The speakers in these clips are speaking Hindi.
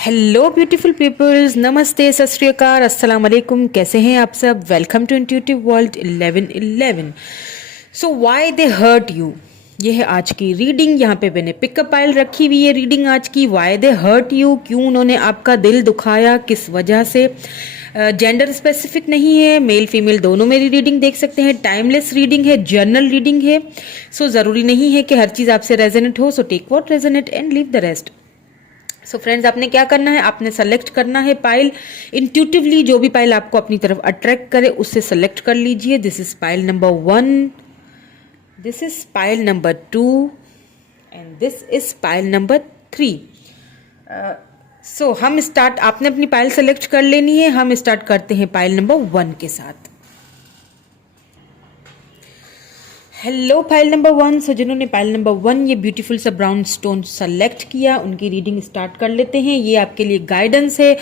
हेलो ब्यूटीफुल पीपल्स, नमस्ते, सत श्री अकाल, अस्सलाम वालेकुम। कैसे हैं आप सब? Welcome to intuitive world 1111। So why they hurt you, ये है आज की रीडिंग। यहाँ पे मैंने पिकअप पाइल रखी हुई है रीडिंग आज की। व्हाई दे हर्ट यू, क्यों उन्होंने आपका दिल दुखाया, किस वजह से। जेंडर स्पेसिफिक नहीं है, मेल फीमेल दोनों मेरी रीडिंग देख सकते हैं। टाइमलेस रीडिंग है, जर्नल रीडिंग है। सो ज़रूरी नहीं है कि हर चीज़ आपसे रेजोनेट हो। So take what resonate and leave the rest. So friends, आपने क्या करना है, आपने सेलेक्ट करना है पाइल। इंट्यूटिवली जो भी पाइल आपको अपनी तरफ अट्रैक्ट करे उससे सेलेक्ट कर लीजिए। This is pile number 1, this is pile number 2 and this is pile number 3। सो हम स्टार्ट, आपने अपनी पाइल सेलेक्ट कर लेनी है। हम स्टार्ट करते हैं पाइल नंबर 1 के साथ। Hello pile number 1। सो जिन्होंने पाइल नंबर 1 ये ब्यूटीफुल सा ब्राउन स्टोन सेलेक्ट किया, उनकी रीडिंग स्टार्ट कर लेते हैं। ये आपके लिए गाइडेंस है।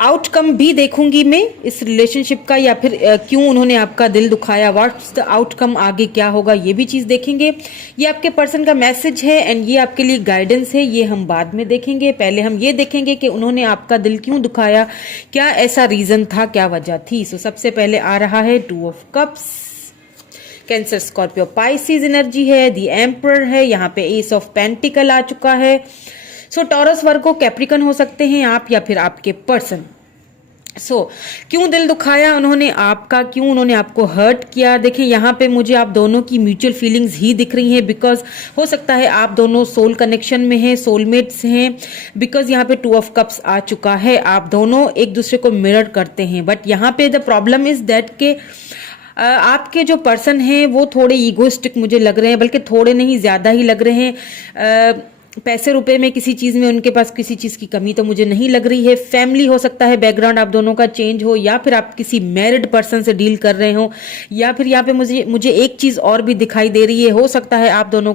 आउटकम भी देखूंगी मैं इस रिलेशनशिप का, या फिर क्यों उन्होंने आपका दिल दुखाया, व्हाट्स द आउटकम, आगे क्या होगा, ये भी चीज़ देखेंगे। ये आपके पर्सन का मैसेज है एंड ये आपके लिए गाइडेंस है। ये हम बाद में देखेंगे। पहले हम ये देखेंगे कि उन्होंने आपका दिल क्यों दुखाया, क्या ऐसा रीज़न था, क्या वजह थी। सो सबसे पहले आ रहा है 2 of cups. Cancer, Scorpio, Pisces energy है। दी एम्परर है, यहाँ पे एस ऑफ पेंटिकल आ चुका है। सो टॉरस, वर्गो, कैप्रिकन हो सकते हैं आप या फिर आपके पर्सन। सो क्यों दिल दुखाया उन्होंने आपका, क्यों उन्होंने आपको हर्ट किया। देखिए यहाँ पे मुझे आप दोनों की म्यूचुअल फीलिंग्स ही दिख रही हैं, बिकॉज हो सकता है आप दोनों सोल कनेक्शन में हैं, सोलमेट्स हैं। बिकॉज यहाँ पे 2 ऑफ कप्स आ चुका है, आप दोनों एक दूसरे को मिरर करते हैं। बट यहाँ पे द प्रॉब्लम इज दैट के आपके जो पर्सन हैं वो थोड़े ईगोइस्टिक मुझे लग रहे हैं, बल्कि थोड़े नहीं ज़्यादा ही लग रहे हैं। पैसे रुपए में किसी चीज़ में उनके पास किसी चीज़ की कमी तो मुझे नहीं लग रही है। फैमिली हो सकता है, बैकग्राउंड आप दोनों का चेंज हो, या फिर आप किसी मैरिड पर्सन से डील कर रहे हो, या फिर यहाँ पे मुझे एक चीज़ और भी दिखाई दे रही है। हो सकता है आप दोनों,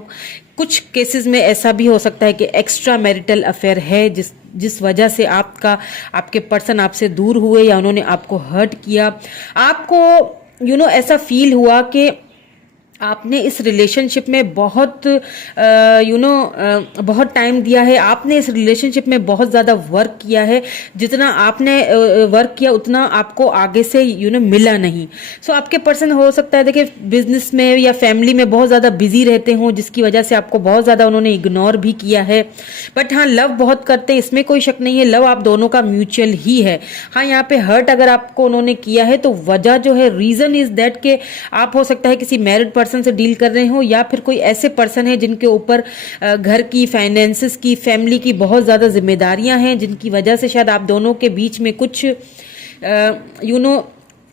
कुछ केसेस में ऐसा भी हो सकता है कि एक्स्ट्रा मैरिटल अफेयर है, जिस वजह से आपके पर्सन आपसे दूर हुए या उन्होंने आपको हर्ट किया। आपको ऐसा फील हुआ कि आपने इस रिलेशनशिप में बहुत बहुत टाइम दिया है, आपने इस रिलेशनशिप में बहुत ज़्यादा वर्क किया है। जितना आपने वर्क किया उतना आपको आगे से मिला नहीं। सो आपके पर्सन हो सकता है, देखिए, बिजनेस में या फैमिली में बहुत ज़्यादा बिजी रहते हों, जिसकी वजह से आपको बहुत ज़्यादा उन्होंने इग्नोर भी किया है। बट हाँ, लव बहुत करते हैं, इसमें कोई शक नहीं है। लव आप दोनों का म्यूचुअल ही है। हाँ, यहाँ पे हर्ट अगर आपको उन्होंने किया है तो वजह जो है, रीज़न इज दैट के आप हो सकता है किसी मैरिड पर्सन से डील कर रहे हो, या फिर कोई ऐसे पर्सन है जिनके ऊपर घर की, फाइनेंसेस की, फैमिली की बहुत ज़्यादा जिम्मेदारियां हैं, जिनकी वजह से शायद आप दोनों के बीच में कुछ ये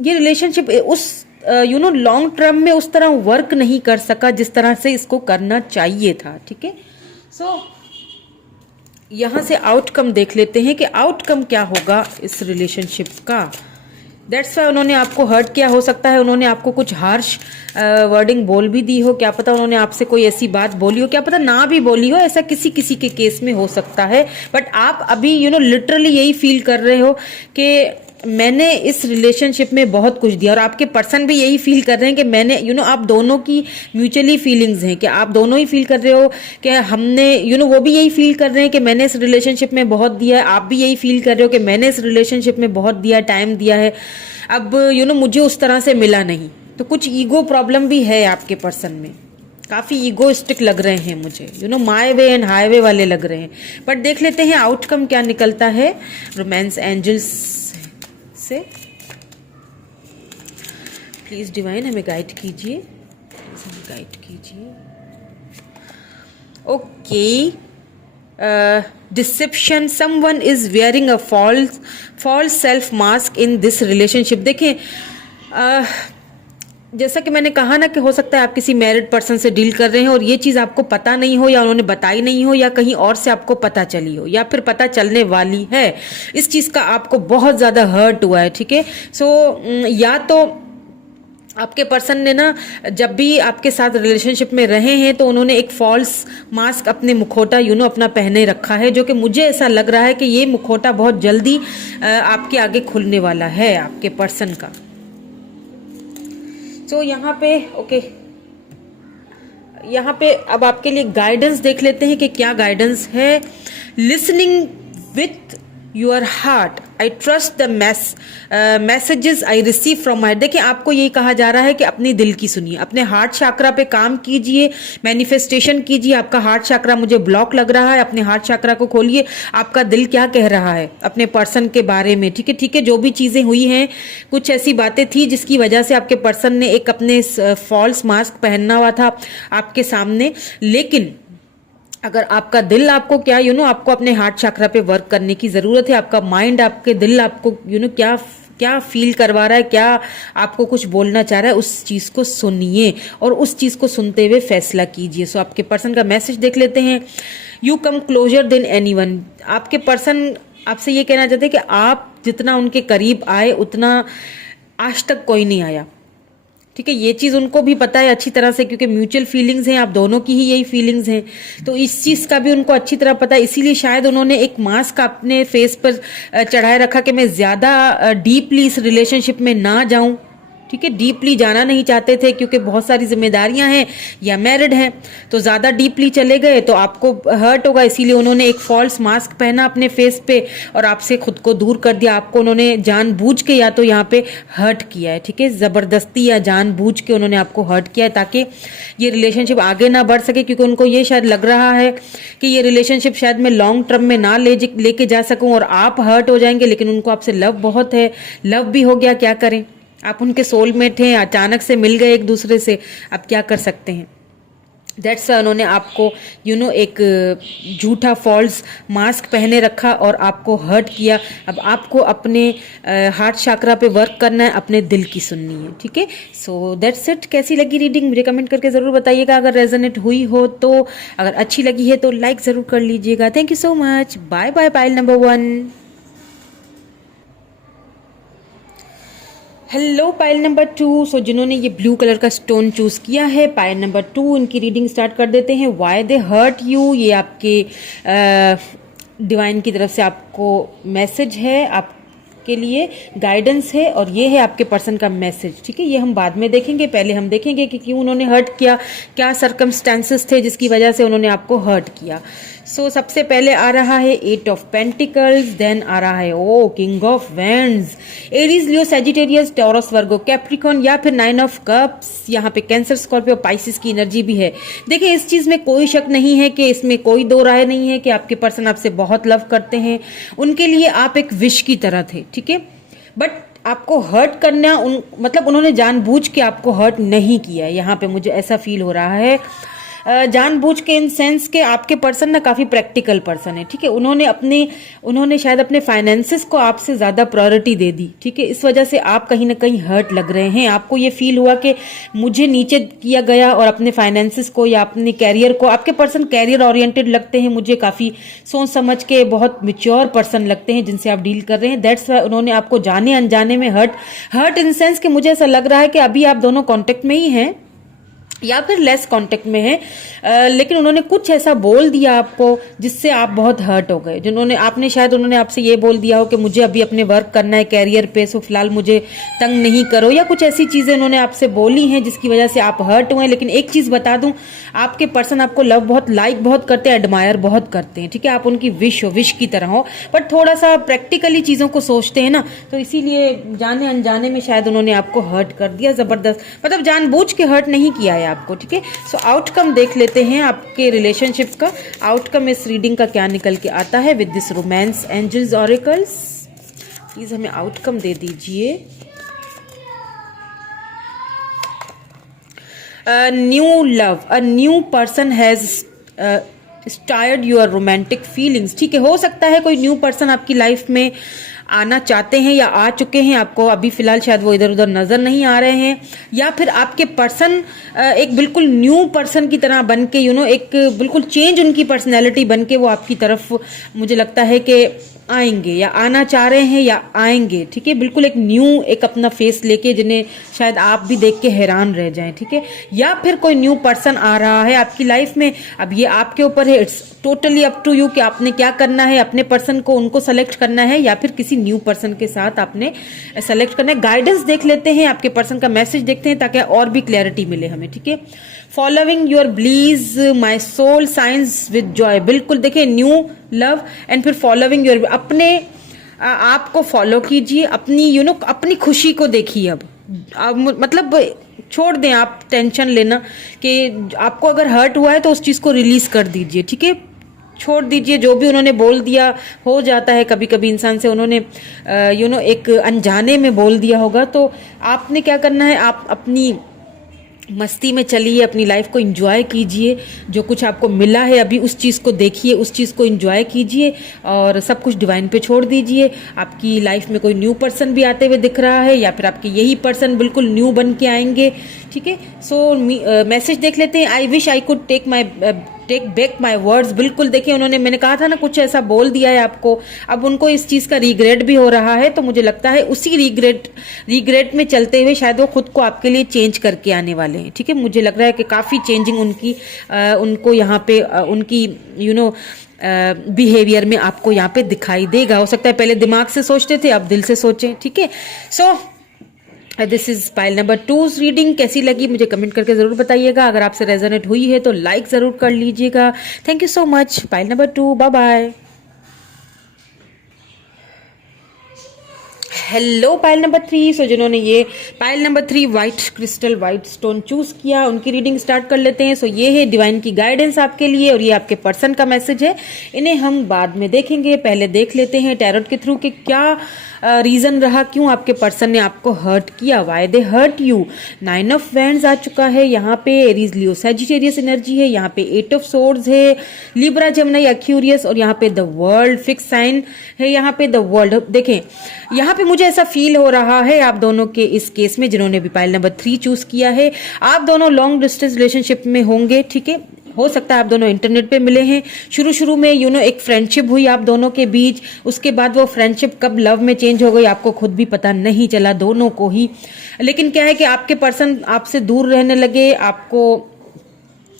रिलेशनशिप उस लॉन्ग टर्म में उस तरह वर्क नहीं कर सका जिस तरह से इसको करना चाहिए था। ठीक है, सो यहां से आउटकम देख लेते हैं कि आउटकम क्या होगा इस रिलेशनशिप का। दैट्स वाई उन्होंने आपको हर्ट किया। हो सकता है उन्होंने आपको कुछ हार्श वर्डिंग बोल भी दी हो, क्या पता उन्होंने आपसे कोई ऐसी बात बोली हो, क्या पता ना भी बोली हो, ऐसा किसी किसी के केस में हो सकता है। बट आप अभी लिटरली यही फील कर रहे हो कि मैंने इस रिलेशनशिप में बहुत कुछ दिया, और आपके पर्सन भी यही फील कर रहे हैं कि मैंने आप दोनों की म्यूचुअली फीलिंग्स हैं कि आप दोनों ही फील कर रहे हो कि हमने वो भी यही फील कर रहे हैं कि मैंने इस रिलेशनशिप में बहुत दिया है, आप भी यही फील कर रहे हो कि मैंने इस रिलेशनशिप में बहुत दिया, टाइम दिया है, अब मुझे उस तरह से मिला नहीं। तो कुछ ईगो प्रॉब्लम भी है आपके पर्सन में, काफ़ी ईगोइस्टिक लग रहे हैं मुझे, माय वे एंड हाईवे वाले लग रहे हैं। बट देख लेते हैं आउटकम क्या निकलता है रोमांस एंजल्स से। प्लीज डिवाइन हमें गाइड कीजिए, गाइड कीजिए। Okay, deception, someone is wearing a false self mask in this relationship. देखें, जैसा कि मैंने कहा ना कि हो सकता है आप किसी मैरिड पर्सन से डील कर रहे हैं और ये चीज़ आपको पता नहीं हो, या उन्होंने बताई नहीं हो, या कहीं और से आपको पता चली हो, या फिर पता चलने वाली है। इस चीज़ का आपको बहुत ज़्यादा हर्ट हुआ है। ठीक है, सो या तो आपके पर्सन ने ना, जब भी आपके साथ रिलेशनशिप में रहे हैं तो उन्होंने एक फॉल्स मास्क, अपने मुखौटा अपना पहने रखा है, जो कि मुझे ऐसा लग रहा है कि ये मुखौटा बहुत जल्दी आपके आगे खुलने वाला है आपके पर्सन का। तो यहाँ पे ओके, यहाँ पे अब आपके लिए गाइडेंस देख लेते हैं कि क्या गाइडेंस है। Listening with your heart, I trust the messages I receive from my. देखिए आपको यही कहा जा रहा है कि अपने दिल की सुनिए, अपने हार्ट चक्रा पे काम कीजिए, मैनिफेस्टेशन कीजिए। आपका हार्ट चक्रा मुझे ब्लॉक लग रहा है, अपने हार्ट चक्रा को खोलिए, आपका दिल क्या कह रहा है अपने पर्सन के बारे में। ठीक है, ठीक है, जो भी चीजें हुई हैं, कुछ ऐसी बातें थी जिसकी वजह से आपके पर्सन ने एक अपने फॉल्स मास्क पहनना हुआ था आपके सामने। लेकिन अगर आपका दिल आपको क्या आपको अपने हार्ट चक्रा पे वर्क करने की जरूरत है। आपका माइंड, आपके दिल आपको क्या क्या फील करवा रहा है, क्या आपको कुछ बोलना चाह रहा है, उस चीज को सुनिए और उस चीज को सुनते हुए फैसला कीजिए। सो आपके पर्सन का मैसेज देख लेते हैं। You come closer than anyone. आपके पर्सन आपसे ये कहना चाहते हैं कि आप जितना उनके करीब आए उतना आज तक कोई नहीं आया। ठीक है, ये चीज उनको भी पता है अच्छी तरह से, क्योंकि म्यूचुअल फीलिंग्स हैं, आप दोनों की ही यही फीलिंग्स हैं, तो इस चीज का भी उनको अच्छी तरह पता है। इसीलिए शायद उन्होंने एक मास्क अपने फेस पर चढ़ाए रखा कि मैं ज्यादा डीपली इस रिलेशनशिप में ना जाऊं। ठीक है, डीपली जाना नहीं चाहते थे क्योंकि बहुत सारी जिम्मेदारियां हैं या मैरिड हैं, तो ज्यादा डीपली चले गए तो आपको हर्ट होगा। इसीलिए उन्होंने एक फॉल्स मास्क पहना अपने फेस पे और आपसे खुद को दूर कर दिया। आपको उन्होंने जानबूझ के या तो यहाँ पे हर्ट किया है। ठीक है, जबरदस्ती या जानबूझ के उन्होंने आपको हर्ट किया है ताकि ये रिलेशनशिप आगे ना बढ़ सके, क्योंकि उनको ये शायद लग रहा है कि ये रिलेशनशिप शायद मैं लॉन्ग टर्म में ना लेके जा सकूं और आप हर्ट हो जाएंगे। लेकिन उनको आपसे लव बहुत है, लव भी हो गया, क्या करें, आप उनके सोलमेट हैं, अचानक से मिल गए एक दूसरे से, आप क्या कर सकते हैं। दैट्स उन्होंने आपको एक झूठा फॉल्स मास्क पहने रखा और आपको हर्ट किया। अब आपको अपने हार्ट चक्रा पे वर्क करना है, अपने दिल की सुननी है। ठीक है, सो दैट्स इट। कैसी लगी रीडिंग मुझे कमेंट करके जरूर बताइएगा। अगर रेजोनेट हुई हो तो, अगर अच्छी लगी है तो लाइक जरूर कर लीजिएगा। Thank you so much. Bye bye. Pile number 1। Hello pile number 2। So जिन्होंने ये ब्लू कलर का स्टोन चूज किया है, पाइल नंबर 2, इनकी रीडिंग स्टार्ट कर देते हैं। व्हाई दे हर्ट यू, ये आपके डिवाइन की तरफ से आपको मैसेज है, आपके लिए गाइडेंस है, और ये है आपके पर्सन का मैसेज। ठीक है, ये हम बाद में देखेंगे, पहले हम देखेंगे कि क्यों उन्होंने हर्ट किया, क्या सर्कमस्टेंसेस थे जिसकी वजह से उन्होंने आपको हर्ट किया। सो सबसे पहले आ रहा है 8 ऑफ पेंटिकल्स, देन आ रहा है king of wands, Aries, Leo, Sagittarius, taurus, Virgo, Capricorn, या फिर 9 ऑफ कप्स। यहाँ पे कैंसर, स्कॉर्पियो, पाइसिस की एनर्जी भी है। देखिए इस चीज में कोई शक नहीं है कि इसमें कोई दो राय नहीं है कि आपके पर्सन आपसे बहुत लव करते हैं, उनके लिए आप एक विश की तरह थे। ठीक है, बट आपको हर्ट करना मतलब उन्होंने जानबूझ के आपको हर्ट नहीं किया है। यहाँ पे मुझे ऐसा फील हो रहा है, जानबूझ के इन सेंस के आपके पर्सन ना काफी प्रैक्टिकल पर्सन है। ठीक है, उन्होंने शायद अपने फाइनेंसेस को आपसे ज्यादा प्रायोरिटी दे दी। ठीक है, इस वजह से आप कहीं ना कहीं हर्ट लग रहे हैं। आपको ये फील हुआ कि मुझे नीचे किया गया, और अपने फाइनेंसेस को या अपने कैरियर को, आपके पर्सन कैरियर ओरिएंटेड लगते हैं मुझे, काफी सोच समझ के बहुत मिच्योर पर्सन लगते हैं जिनसे आप डील कर रहे हैं। दैट्स वाई उन्होंने आपको जाने अनजाने में हर्ट इन सेंस कि मुझे ऐसा लग रहा है कि अभी आप दोनों कॉन्टेक्ट में ही हैं या फिर लेस कांटेक्ट में है, लेकिन उन्होंने कुछ ऐसा बोल दिया आपको जिससे आप बहुत हर्ट हो गए। उन्होंने आपसे ये बोल दिया हो कि मुझे अभी अपने वर्क करना है कैरियर पे, सो फिलहाल मुझे तंग नहीं करो, या कुछ ऐसी चीजें उन्होंने आपसे बोली हैं जिसकी वजह से आप हर्ट हुए। लेकिन एक चीज बता दूं, आपके पर्सन आपको लव बहुत, लाइक बहुत करते हैं, एडमायर बहुत करते हैं। ठीक है, आप उनकी विश की तरह हो, बट थोड़ा सा प्रैक्टिकली चीजों को सोचते हैं ना, तो इसीलिए जाने अनजाने में शायद उन्होंने आपको हर्ट कर दिया, जबरदस्त, मतलब जानबूझ के हर्ट नहीं किया है आपको। ठीक है, सो आउटकम देख लेते हैं आपके रिलेशनशिप का। आउटकम इस रीडिंग का क्या निकल के आता है with this romance angels oracles. Please हमें आउटकम दे दीजिए। New love, a new person has started your romantic feelings. ठीक है, हो सकता है कोई न्यू पर्सन आपकी लाइफ में आना चाहते हैं या आ चुके हैं, आपको अभी फिलहाल शायद वो इधर उधर नजर नहीं आ रहे हैं, या फिर आपके पर्सन एक बिल्कुल न्यू पर्सन की तरह बन के एक बिल्कुल चेंज उनकी पर्सनैलिटी बन के वो आपकी तरफ मुझे लगता है कि आएंगे, या आना चाह रहे हैं या आएंगे। ठीक है, बिल्कुल एक न्यू एक अपना फेस लेके, जिन्हें शायद आप भी देख के हैरान रह जाएं। ठीक है, या फिर कोई न्यू पर्सन आ रहा है आपकी लाइफ में। अब ये आपके ऊपर है, it's totally up to you कि आपने क्या करना है, अपने पर्सन को उनको सेलेक्ट करना है या फिर किसी न्यू पर्सन के साथ आपने सेलेक्ट करना है। गाइडेंस देख लेते हैं, आपके पर्सन का मैसेज देखते हैं ताकि और भी क्लैरिटी मिले हमें। ठीक है, following your bliss my soul science with joy, बिल्कुल देखिए न्यू लव एंड फिर फॉलोइंग योर, अपने आपको फॉलो कीजिए, अपनी अपनी खुशी को देखिए। अब मतलब छोड़ दें आप टेंशन लेना कि आपको अगर हर्ट हुआ है तो उस चीज़ को रिलीज कर दीजिए, ठीक है, छोड़ दीजिए। जो भी उन्होंने बोल दिया, हो जाता है कभी कभी इंसान से, उन्होंने एक अनजाने में बोल दिया होगा, तो आपने क्या करना है, आप अपनी मस्ती में चलिए, अपनी लाइफ को एंजॉय कीजिए, जो कुछ आपको मिला है अभी उस चीज़ को देखिए, उस चीज़ को एंजॉय कीजिए और सब कुछ डिवाइन पे छोड़ दीजिए। आपकी लाइफ में कोई न्यू पर्सन भी आते हुए दिख रहा है या फिर आपके यही पर्सन बिल्कुल न्यू बन के आएंगे, ठीक है। सो मैसेज देख लेते हैं। I wish I could take back my words, बिल्कुल देखिए उन्होंने, मैंने कहा था ना कुछ ऐसा बोल दिया है आपको, अब उनको इस चीज़ का रिग्रेट भी हो रहा है, तो मुझे लगता है उसी रिग्रेट में चलते हुए शायद वो खुद को आपके लिए चेंज करके आने वाले हैं, ठीक है। मुझे लग रहा है कि काफ़ी चेंजिंग उनको यहाँ पे उनकी बिहेवियर में आपको यहाँ पे दिखाई देगा। हो सकता है पहले दिमाग से सोचते थे, अब दिल से सोचें, ठीक है। So this is pile number 2 reading. कैसी लगी मुझे कमेंट करके ज़रूर बताइएगा। अगर आपसे रेजोनेट हुई है तो लाइक ज़रूर कर लीजिएगा। Thank you so much. Pile number 2, bye bye. Hello pile number 3। So जिन्होंने ये pile number 3 white crystal white stone choose किया, उनकी रीडिंग स्टार्ट कर लेते हैं। सो ये है डिवाइन की गाइडेंस आपके लिए और ये आपके पर्सन का मैसेज है। इन्हें हम बाद में देखेंगे, पहले देख लेते हैं टैरोट के थ्रू कि क्या रीजन रहा, क्यों आपके पर्सन ने आपको हर्ट किया, why they hurt you. 9 of wands आ चुका है यहाँ पे, एरीज लियो सैजिटेरियस एनर्जी है, यहाँ पे 8 ऑफ सोर्ड्स है, लिब्रा जेमिनी एक्यूरियस और यहाँ पे द वर्ल्ड फिक्स साइन है, यहाँ पे द वर्ल्ड। देखें यहाँ पे मुझे ऐसा फील हो रहा है आप दोनों के इस केस में, जिन्होंने भी पाइल नंबर 3 चूज किया है, आप दोनों लॉन्ग डिस्टेंस रिलेशनशिप में होंगे, ठीक है। हो सकता है आप दोनों इंटरनेट पे मिले हैं, शुरू में एक फ्रेंडशिप हुई आप दोनों के बीच, उसके बाद वो फ्रेंडशिप कब लव में चेंज हो गई आपको खुद भी पता नहीं चला, दोनों को ही। लेकिन क्या है कि आपके पर्सन आपसे दूर रहने लगे, आपको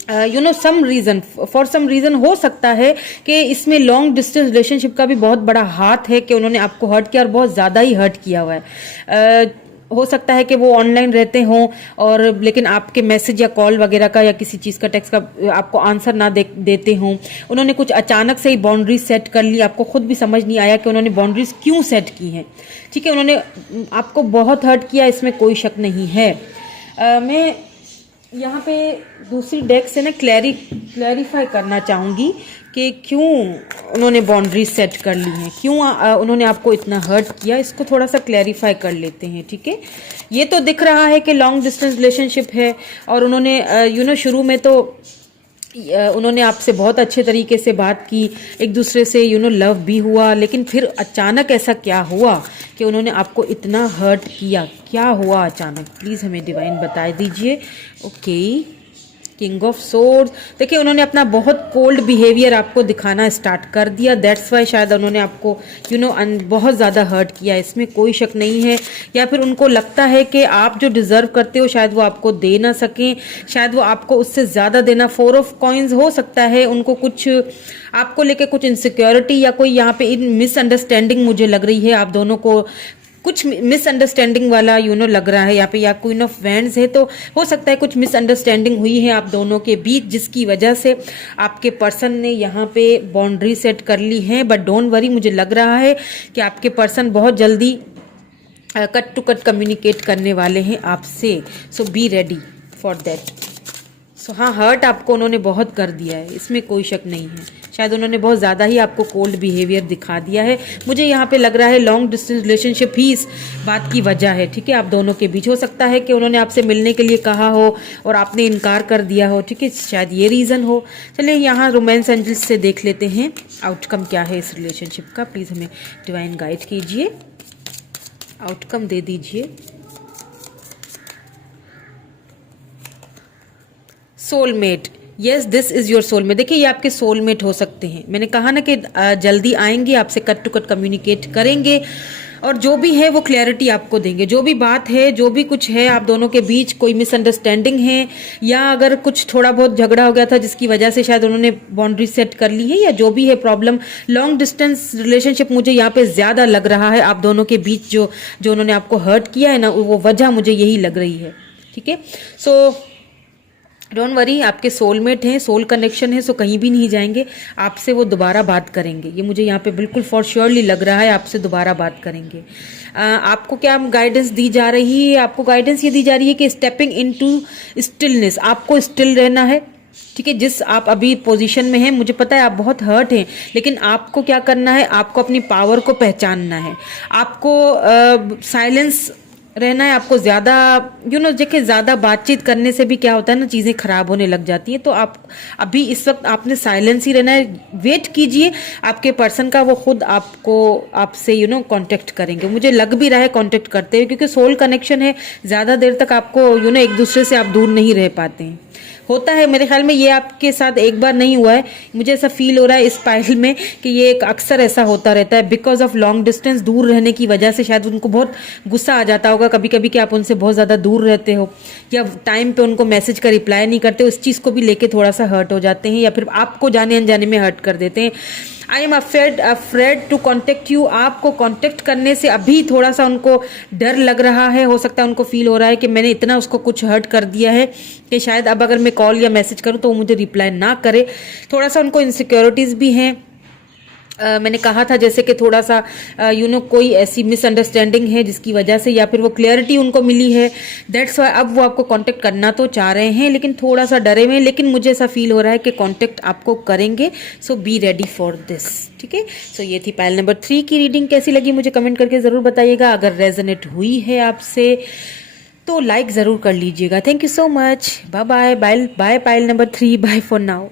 फॉर सम रीजन हो सकता है कि इसमें लॉन्ग डिस्टेंस रिलेशनशिप का भी बहुत बड़ा हाथ है कि उन्होंने आपको हर्ट किया और बहुत ज़्यादा ही हर्ट किया हुआ है। हो सकता है कि वो ऑनलाइन रहते हों और लेकिन आपके मैसेज या कॉल वगैरह का या किसी चीज़ का टेक्स्ट का आपको आंसर ना देते हों। उन्होंने कुछ अचानक से ही बाउंड्रीज सेट कर ली, आपको खुद भी समझ नहीं आया कि उन्होंने बाउंड्रीज क्यों सेट की हैं, ठीक है। उन्होंने आपको बहुत हर्ट किया, इसमें कोई शक नहीं है। मैं यहाँ पे दूसरी डेक से ना क्लैरिफाई करना चाहूँगी कि क्यों उन्होंने बाउंड्री सेट कर ली हैं, क्यों उन्होंने आपको इतना हर्ट किया, इसको थोड़ा सा क्लैरिफाई कर लेते हैं, ठीक है। ये तो दिख रहा है कि लॉन्ग डिस्टेंस रिलेशनशिप है और उन्होंने शुरू में तो उन्होंने आपसे बहुत अच्छे तरीके से बात की, एक दूसरे से लव भी हुआ, लेकिन फिर अचानक ऐसा क्या हुआ कि उन्होंने आपको इतना हर्ट किया, क्या हुआ अचानक, प्लीज़ हमें डिवाइन बता दीजिए। Okay, king of swords. देखिए उन्होंने अपना बहुत कोल्ड बिहेवियर आपको दिखाना स्टार्ट कर दिया, दैट्स वाई शायद उन्होंने आपको बहुत ज़्यादा हर्ट किया, इसमें कोई शक नहीं है। या फिर उनको लगता है कि आप जो डिज़र्व करते हो शायद वो आपको दे ना सकें, शायद वो आपको उससे ज़्यादा देना। 4 ऑफ कॉइन्स हो सकता है उनको कुछ आपको लेके कुछ इनसिक्योरिटी या कोई यहाँ पे मिसअंडरस्टैंडिंग मुझे लग रही है, आप दोनों को कुछ मिसअंडरस्टैंडिंग वाला लग रहा है यहाँ पे, या क्वीन ऑफ वैंड्स है तो हो सकता है कुछ मिसअंडरस्टैंडिंग हुई है आप दोनों के बीच, जिसकी वजह से आपके पर्सन ने यहाँ पे बाउंड्री सेट कर ली है। बट डोंट वरी, मुझे लग रहा है कि आपके पर्सन बहुत जल्दी कट टू कट कम्युनिकेट करने वाले हैं आपसे, सो बी रेडी फॉर दैट। सो हाँ, हर्ट आपको उन्होंने बहुत कर दिया है, इसमें कोई शक नहीं है। शायद उन्होंने बहुत ज़्यादा ही आपको कोल्ड बिहेवियर दिखा दिया है। मुझे यहाँ पे लग रहा है लॉन्ग डिस्टेंस रिलेशनशिप ही इस बात की वजह है, ठीक है। आप दोनों के बीच हो सकता है कि उन्होंने आपसे मिलने के लिए कहा हो और आपने इनकार कर दिया हो, ठीक है, शायद ये रीज़न हो। चलिए यहाँ रोमांस एंजल्स से देख लेते हैं आउटकम क्या है इस रिलेशनशिप का। प्लीज़ हमें डिवाइन गाइड कीजिए, आउटकम दे दीजिए। Soulmate, yes this is your soulmate. देखिए ये आपके सोलमेट हो सकते हैं, मैंने कहा ना कि जल्दी आएंगे, आपसे कट टू कट कम्युनिकेट करेंगे और जो भी है वो क्लैरिटी आपको देंगे। जो भी बात है, जो भी कुछ है आप दोनों के बीच, कोई मिसअंडरस्टैंडिंग है या अगर कुछ थोड़ा बहुत झगड़ा हो गया था जिसकी वजह से शायद उन्होंने बाउंड्री सेट कर ली है, या जो भी है प्रॉब्लम, लॉन्ग डिस्टेंस रिलेशनशिप मुझे यहाँ पे ज़्यादा लग रहा है आप दोनों के बीच जो उन्होंने आपको हर्ट किया है ना, वो वजह मुझे यही लग रही है, ठीक है। सो डोंट वरी, आपके सोलमेट हैं, सोल कनेक्शन है, सो कहीं भी नहीं जाएंगे, आपसे वो दोबारा बात करेंगे। ये मुझे यहाँ पे बिल्कुल फॉर श्योरली लग रहा है, आपसे दोबारा बात करेंगे। आपको क्या गाइडेंस दी जा रही है? आपको गाइडेंस ये दी जा रही है कि स्टेपिंग इनटू स्टिलनेस, आपको स्टिल रहना है। ठीक है, जिस आप अभी पोजीशन में हैं, मुझे पता है आप बहुत हर्ट हैं, लेकिन आपको क्या करना है, आपको अपनी पावर को पहचानना है, आपको साइलेंस रहना है, आपको ज़्यादा देखिए ज़्यादा बातचीत करने से भी क्या होता है ना, चीज़ें खराब होने लग जाती हैं। तो आप अभी इस वक्त आपने साइलेंस ही रहना है, वेट कीजिए, आपके पर्सन का वो खुद आपको आपसे कांटेक्ट करेंगे। मुझे लग भी रहा है कांटेक्ट करते हुए, क्योंकि सोल कनेक्शन है, ज़्यादा देर तक आपको एक दूसरे से आप दूर नहीं रह पाते हैं। होता है मेरे ख्याल में, ये आपके साथ एक बार नहीं हुआ है, मुझे ऐसा फील हो रहा है इस पाइल में कि ये एक अक्सर ऐसा होता रहता है। बिकॉज ऑफ लॉन्ग डिस्टेंस, दूर रहने की वजह से शायद उनको बहुत गुस्सा आ जाता होगा कभी कभी कि आप उनसे बहुत ज़्यादा दूर रहते हो, या टाइम पे उनको मैसेज का रिप्लाई नहीं करते हो, इस चीज़ को भी लेके थोड़ा सा हर्ट हो जाते हैं, या फिर आपको जाने अनजाने में हर्ट कर देते हैं। I am afraid to contact you, आपको कॉन्टेक्ट करने से अभी थोड़ा सा उनको डर लग रहा है। हो सकता है उनको फील हो रहा है कि मैंने इतना उसको कुछ हर्ट कर दिया है कि शायद अब अगर मैं कॉल या मैसेज करूं तो वो मुझे रिप्लाई ना करे। थोड़ा सा उनको इनसिक्योरिटीज़ भी हैं। मैंने कहा था जैसे कि थोड़ा सा कोई ऐसी मिसअंडरस्टैंडिंग है जिसकी वजह से, या फिर वो क्लैरिटी उनको मिली है, दैट्स वाई अब वो आपको कांटेक्ट करना तो चाह रहे हैं, लेकिन थोड़ा सा डरे हुए हैं। लेकिन मुझे ऐसा फील हो रहा है कि कांटेक्ट आपको करेंगे, सो बी रेडी फॉर दिस। ठीक है, सो ये थी पाइल नंबर 3 की रीडिंग। कैसी लगी मुझे कमेंट करके ज़रूर बताइएगा। अगर रेजोनेट हुई है आपसे तो लाइक ज़रूर कर लीजिएगा। Thank you so much, bye bye bye pile number 3, bye for now.